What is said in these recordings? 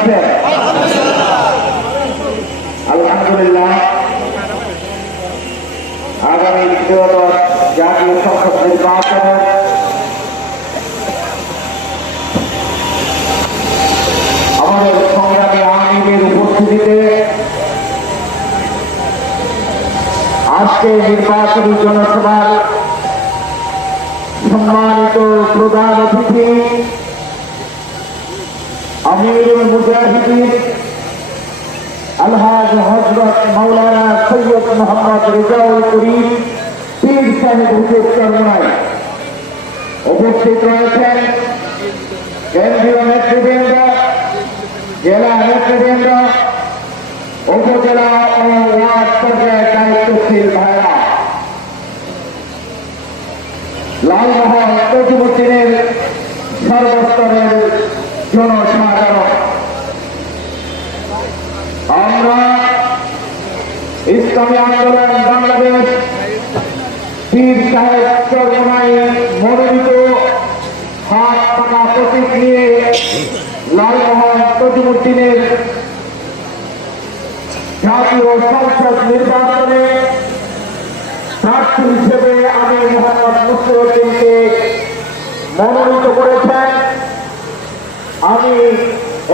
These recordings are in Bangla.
আছেন? আলহামদুলিল্লাহ। আগামী ত্রয়োদশ জাতীয় সংসদ নির্বাচনে আমাদের সংগ্রামী আইনের উপস্থিতিতে আজকে নির্বাচনী জনসভার সম্মানিত প্রধান অতিথি আমিরুল মুজাহিদিন আলহাজ হযরত মাওলানা সৈয়দ মোহাম্মদ রেজাউল করিম পীর সাহেব হুজুর চরমনায় উপস্থিত রয়েছেন কেন্দ্রীয় নেতৃবৃন্দ, জেলা নেতৃবৃন্দ, উপজেলা ও ওয়ার্ড পর্যায়ের দায়িত্বশীল ভাইরা, লালমোহন তজিমুদ্দিনের সর্বস্তরের জনসাধারণ, আমরা ইসলামী আন্দোলন বাংলাদেশ পীর সাহেব চরমনায় মনোনীত হাত পাকা প্রতীক নিয়ে লালমোহন তজিমুদ্দিনের জাতীয় সংসদ নির্বাচনে প্রার্থী হিসেবে আমি মোহাম্মদ মুসলিউদ্দিনকে মনোনীত করেছেন। আমি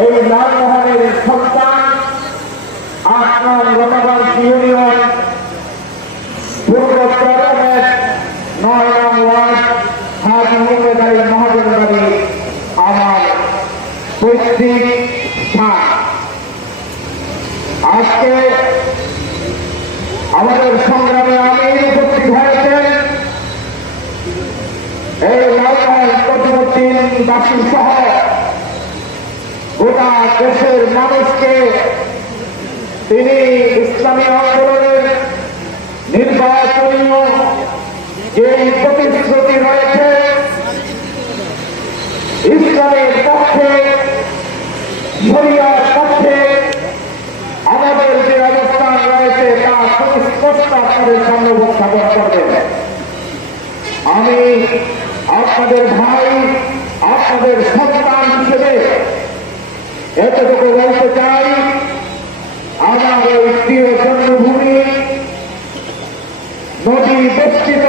এই লালমোহনের সন্তান ৮ নং রমাগঞ্জ ইউনিয়ন পূর্ব চরমের ৯ নং ওয়ার্ড হাজি উমেদারি মহাজন বাড়ি আমার পৈতৃক স্থান। আজকে আমাদের সংগ্রামে আমি উপস্থিত হয়েছেন এই লালমোহন তজিমুদ্দিনবাসী সহ গোটা দেশের মানুষকে তিনি ইসলামী আন্দোলনের নির্বাচনীয় যে প্রতিশ্রুতি রয়েছে ইসলামের পক্ষে, শরিয়ার পক্ষে আমাদের যে অবস্থান রয়েছে তা সুস্পষ্ট আপনাদের সামনে উপস্থাপন করবেন। আমি আপনাদের ভাই, আপনাদের সন্তান হিসেবে এতটুকু বলতে চাই, আমার এই প্রিয় জন্মভূমি নদী বেষ্টিত